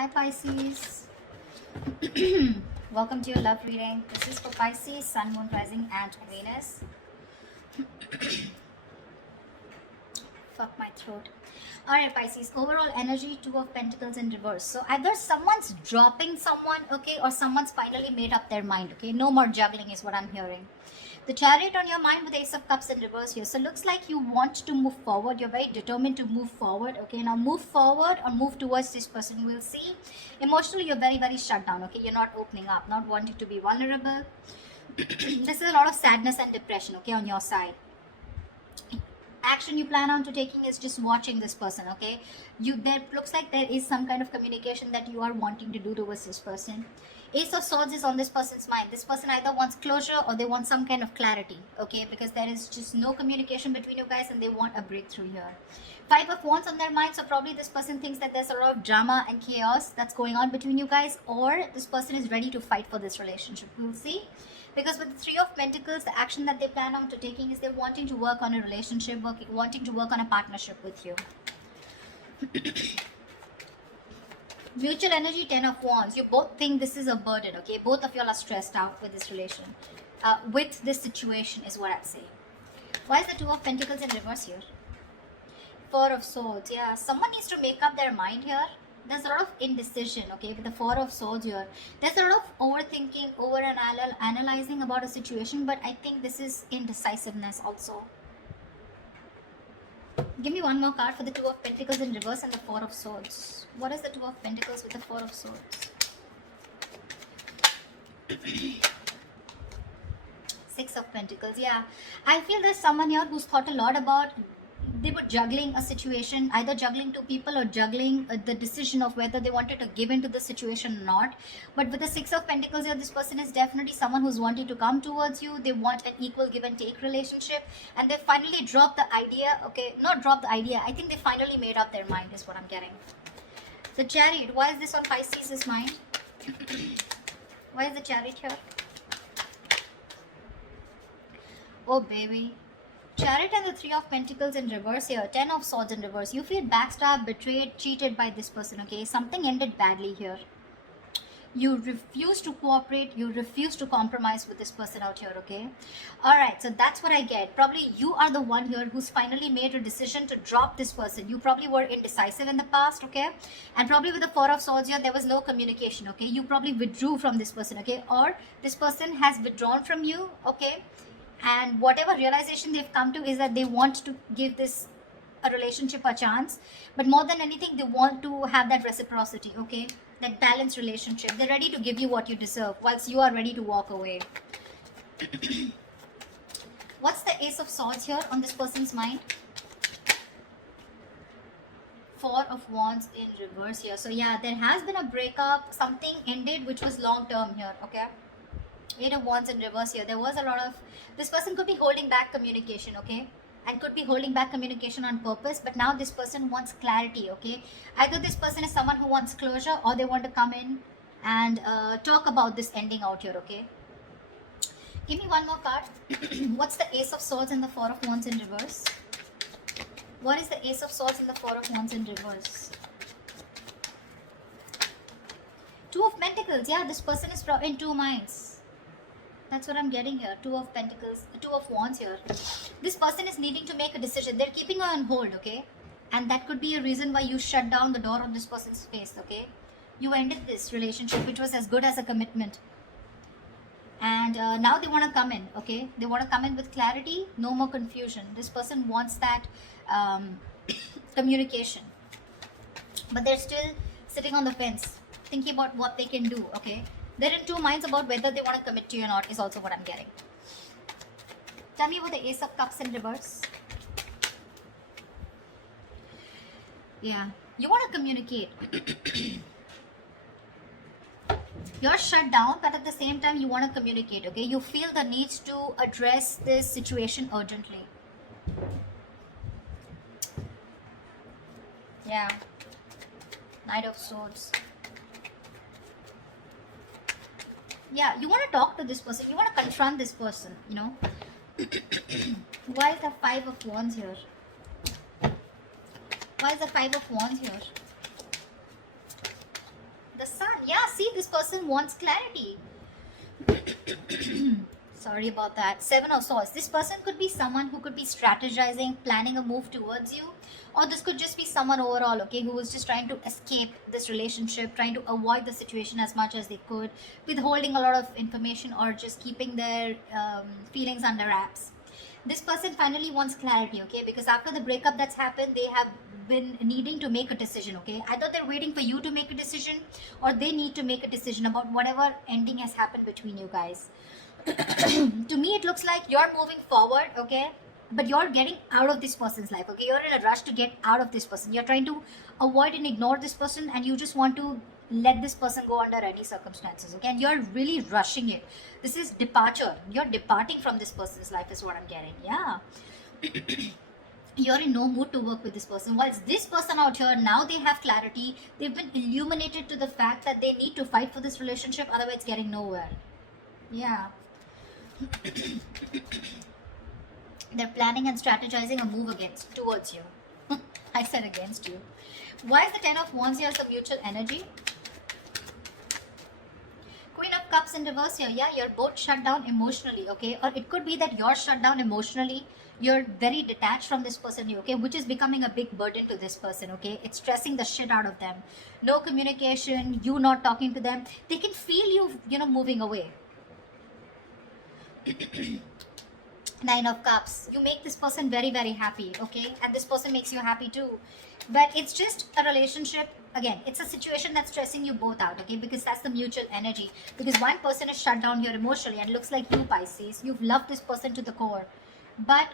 Hi Pisces. Welcome to your love reading. This is for Pisces, Sun, Moon, Rising and Venus. Fuck my throat. Alright Pisces, overall energy, Two of Pentacles in reverse. So either someone's dropping someone, okay, or someone's finally made up their mind, okay. No more juggling is what I'm hearing. The Chariot on your mind with Ace of Cups in reverse here. So looks like you want to move forward. You're very determined to move forward. Okay, now move forward or move towards this person. We'll see. Emotionally, you're very, very shut down. Okay, you're not opening up, not wanting to be vulnerable. This is a lot of sadness and depression, okay, on your side. Action you plan on to taking is just watching this person, okay. There looks like there is some kind of communication that you are wanting to do towards this person. Ace of Swords is on this person's mind. This person either wants closure or they want some kind of clarity, okay, because there is just no communication between you guys and they want a breakthrough here. Five of Wands on their mind, so probably this person thinks that there's a lot of drama and chaos that's going on between you guys, or this person is ready to fight for this relationship. We'll see. Because with the Three of Pentacles, the action that they plan on to taking is they're wanting to work on a relationship, wanting to work on a partnership with you. Mutual energy, Ten of Wands. You both think this is a burden, okay? Both of y'all are stressed out with this relation. With this situation is what I'm saying. Why is the Two of Pentacles in reverse here? Four of Swords. Yeah, someone needs to make up their mind here. There's a lot of indecision, okay, with the Four of Swords here. There's a lot of overthinking, analyzing about a situation, but I think this is indecisiveness also. Give me one more card for the Two of Pentacles in reverse and the Four of Swords. What is the Two of Pentacles with the Four of Swords? Six of Pentacles. Yeah, I feel there's someone here who's thought a lot about, they were juggling a situation, either juggling two people or juggling the decision of whether they wanted to give into the situation or not. But with the Six of Pentacles here, this person is definitely someone who's wanting to come towards you. They want an equal give and take relationship, and they finally dropped the idea, okay, not dropped the idea, I think they finally made up their mind is what I'm getting. The Chariot, why is this on Pisces' mind? Why is the Chariot here? Oh baby. Chariot and the Three of Pentacles in reverse here. Ten of Swords in reverse. You feel backstabbed, betrayed, cheated by this person, okay? Something ended badly here. You refuse to cooperate. You refuse to compromise with this person out here, okay? Alright, so that's what I get. Probably you are the one here who's finally made a decision to drop this person. You probably were indecisive in the past, okay? And probably with the Four of Swords here, there was no communication, okay? You probably withdrew from this person, okay? Or this person has withdrawn from you, okay? And whatever realization they've come to is that they want to give this a relationship a chance, but more than anything they want to have that reciprocity, okay, that balanced relationship. They're ready to give you what you deserve whilst you are ready to walk away. What's the Ace of Swords here on this person's mind? Four of Wands in reverse here. So yeah, there has been a breakup, something ended which was long term here, okay? Eight of Wands in reverse here. There was a lot of, this person could be holding back communication, okay, and could be holding back communication on purpose, but now this person wants clarity, okay. Either this person is someone who wants closure, or they want to come in and talk about this ending out here, okay. Give me one more card. What's the Ace of Swords and the Four of Wands in reverse? What is the Ace of Swords and the Four of Wands in reverse? Two of Pentacles. Yeah, this person is in two minds. That's what I'm getting here. Two of Pentacles, Two of Wands here. This person is needing to make a decision. They're keeping you on hold, okay? And that could be a reason why you shut down the door on this person's face, okay? You ended this relationship, which was as good as a commitment. And now they want to come in, okay? They want to come in with clarity, no more confusion. This person wants that communication. But they're still sitting on the fence, thinking about what they can do, okay? They're in two minds about whether they want to commit to you or not is also what I'm getting. Tell me about the Ace of Cups in reverse. Yeah, you want to communicate. You're shut down, but at the same time you want to communicate, okay? You feel the need to address this situation urgently. Yeah. Knight of Swords. Yeah, you want to talk to this person. You want to confront this person, you know. Why is the Five of Wands here? Why is the Five of Wands here? this person wants clarity. Sorry about that. Seven of Swords. This person could be someone who could be strategizing, planning a move towards you, or this could just be someone overall, okay, who was just trying to escape this relationship, trying to avoid the situation as much as they could, withholding a lot of information, or just keeping their feelings under wraps. This person finally wants clarity, okay, because after the breakup that's happened, they have been needing to make a decision, okay. Either they're waiting for you to make a decision, or they need to make a decision about whatever ending has happened between you guys. To me, it looks like you're moving forward, okay, but you're getting out of this person's life, okay. You're in a rush to get out of this person. You're trying to avoid and ignore this person, and you just want to let this person go under any circumstances, okay, and you're really rushing it. This is departure. You're departing from this person's life is what I'm getting. Yeah. You're in no mood to work with this person. Whilst this person out here, now they have clarity. They've been illuminated to the fact that they need to fight for this relationship, otherwise it's getting nowhere. Yeah. They're planning and strategizing a move towards you. I said against you. Why is the Ten of Wands here as a mutual energy? Queen of Cups in reverse here. Yeah, you're both shut down emotionally, okay? Or it could be that you're shut down emotionally. You're very detached from this person, okay? Which is becoming a big burden to this person, okay? It's stressing the shit out of them. No communication, you not talking to them. They can feel you, moving away. Nine of Cups. You make this person very, very happy, okay? And this person makes you happy too. But it's just a relationship. Again, it's a situation that's stressing you both out, okay? Because that's the mutual energy. Because one person is shut down here emotionally, and it looks like you, Pisces. You've loved this person to the core. But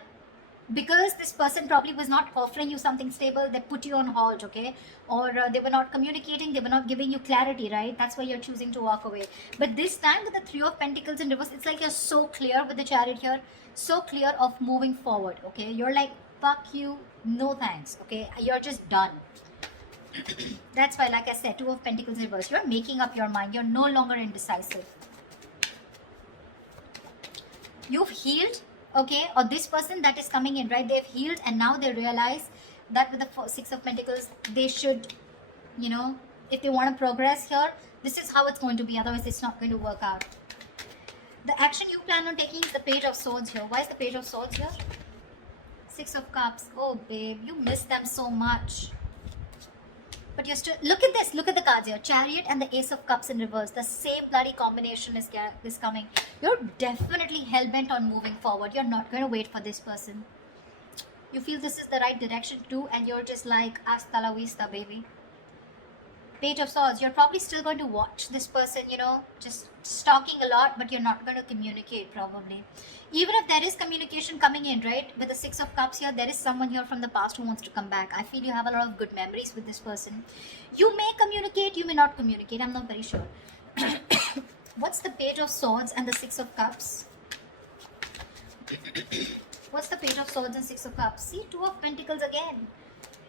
because this person probably was not offering you something stable, they put you on hold, okay? Or they were not communicating, they were not giving you clarity, right? That's why you're choosing to walk away. But this time with the Three of Pentacles in reverse, it's like you're so clear with the Chariot here, so clear of moving forward, okay? You're like, fuck you, no thanks, okay? You're just done. That's why, like I said, Two of Pentacles in reverse, you're making up your mind. You're no longer indecisive. You've healed, okay? Or this person that is coming in, right? They've healed, and now they realize that with the Six of Pentacles, they should, if they want to progress here, this is how it's going to be. Otherwise, it's not going to work out. The action you plan on taking is the Page of Swords here. Why is the Page of Swords here? Six of Cups. Oh, babe, you miss them so much. But you're still, look at this, look at the cards here. Chariot and the Ace of Cups in reverse. The same bloody combination is coming. You're definitely hell-bent on moving forward. You're not going to wait for this person. You feel this is the right direction too, and you're just like, hasta la vista, baby. Page of Swords, you're probably still going to watch this person, just stalking a lot, but you're not going to communicate probably. Even if there is communication coming in, right, with the Six of Cups here, there is someone here from the past who wants to come back. I feel you have a lot of good memories with this person. You may communicate, you may not communicate, I'm not very sure. What's the Page of Swords and the Six of Cups? What's the Page of Swords and Six of Cups? See, Two of Pentacles again.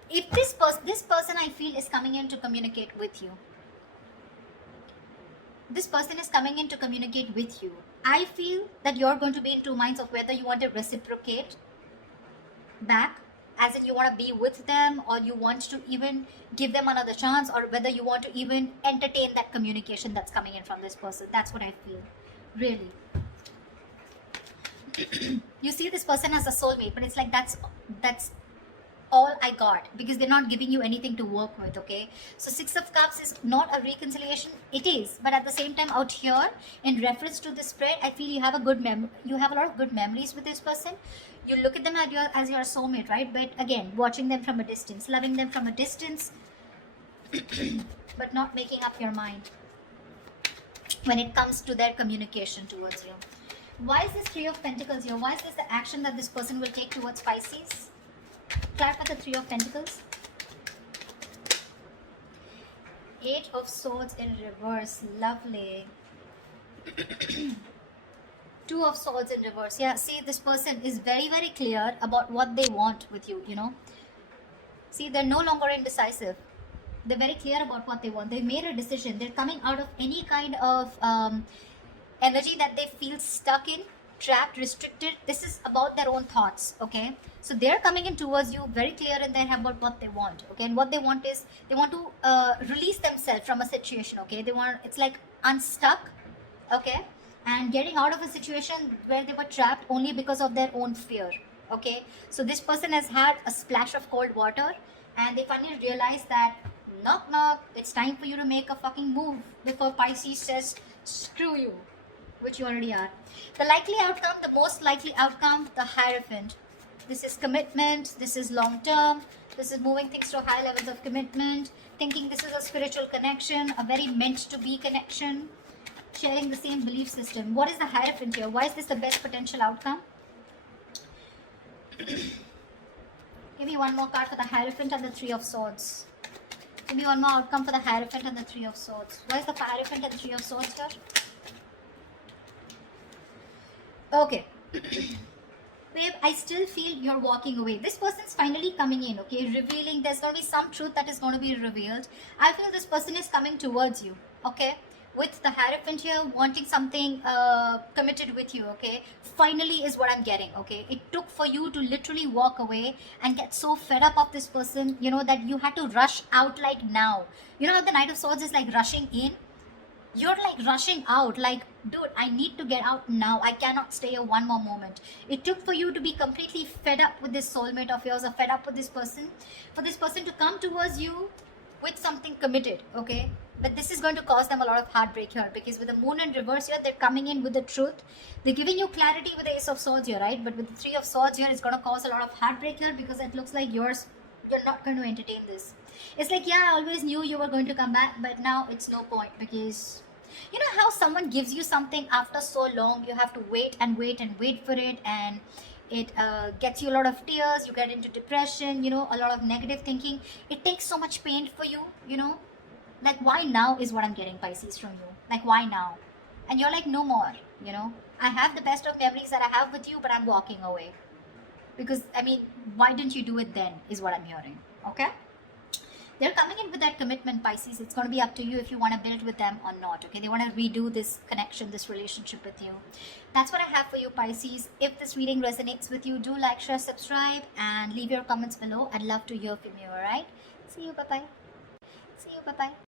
If this person I feel is coming in to communicate with you. This person is coming in to communicate with you. I feel that you're going to be in two minds of whether you want to reciprocate back, as in you want to be with them, or you want to even give them another chance, or whether you want to even entertain that communication that's coming in from this person. That's what I feel. Really. You see this person as a soulmate, but it's like that's all I got, because they're not giving you anything to work with, okay? So Six of Cups is not a reconciliation. It is, but at the same time out here, in reference to this spread, I feel you have a lot of good memories with this person. You look at them as your soulmate, right? But again, watching them from a distance, loving them from a distance, but not making up your mind when it comes to their communication towards you. Why is this Three of Pentacles here? Why is this the action that this person will take towards Pisces? Clarify the Three of Pentacles. Eight of Swords in reverse. Lovely. Two of Swords in reverse. Yeah, see, this person is very, very clear about what they want with you, See, they're no longer indecisive. They're very clear about what they want. They made a decision. They're coming out of any kind of energy that they feel stuck in, trapped, restricted. This is about their own thoughts, okay? So they're coming in towards you very clear in their head about what they want, okay? And what they want is, they want to release themselves from a situation, okay? It's like unstuck, okay, and getting out of a situation where they were trapped only because of their own fear. Okay, so this person has had a splash of cold water, and they finally realize that knock knock, it's time for you to make a fucking move before Pisces says screw you, which you already are. The likely outcome, the most likely outcome, the Hierophant. This is commitment, this is long term, this is moving things to high levels of commitment, thinking this is a spiritual connection, a very meant to be connection, sharing the same belief system. What is the Hierophant here? Why is this the best potential outcome? Give me one more card for the Hierophant and the Three of Swords. Give me one more outcome for the Hierophant and the Three of Swords. Why is the Hierophant and the Three of Swords here? Okay. Babe, I still feel you're walking away. This person's finally coming in, okay? Revealing, there's going to be some truth that is going to be revealed. I feel this person is coming towards you, okay? With the Hierophant here, wanting something committed with you, okay? Finally is what I'm getting, okay? It took for you to literally walk away and get so fed up of this person, you know, that you had to rush out like now. You know how the Knight of Swords is like rushing in? You're like rushing out, like, dude, I need to get out now. I cannot stay here one more moment. It took for you to be completely fed up with this soulmate of yours, or fed up with this person, for this person to come towards you with something committed, okay? But this is going to cause them a lot of heartbreak here, because with the Moon in reverse here, they're coming in with the truth. They're giving you clarity with the Ace of Swords here, right? But with the Three of Swords here, it's going to cause a lot of heartbreak here, because it looks like you're not going to entertain this. It's like, yeah, I always knew you were going to come back, but now it's no point, because you know how someone gives you something after so long, you have to wait and wait and wait for it, and it gets you a lot of tears, you get into depression, you know, a lot of negative thinking. It takes so much pain for you, you know. Like, why now is what I'm getting, Pisces, from you. Like, why now? And you're like, no more, you know. I have the best of memories that I have with you, but I'm walking away. Because, I mean, why didn't you do it then, is what I'm hearing, okay? They're coming in with that commitment, Pisces. It's going to be up to you if you want to build with them or not, okay? They want to redo this connection, this relationship with you. That's what I have for you, Pisces. If this reading resonates with you, do like, share, subscribe, and leave your comments below. I'd love to hear from you, all right? See you, bye-bye. See you, bye-bye.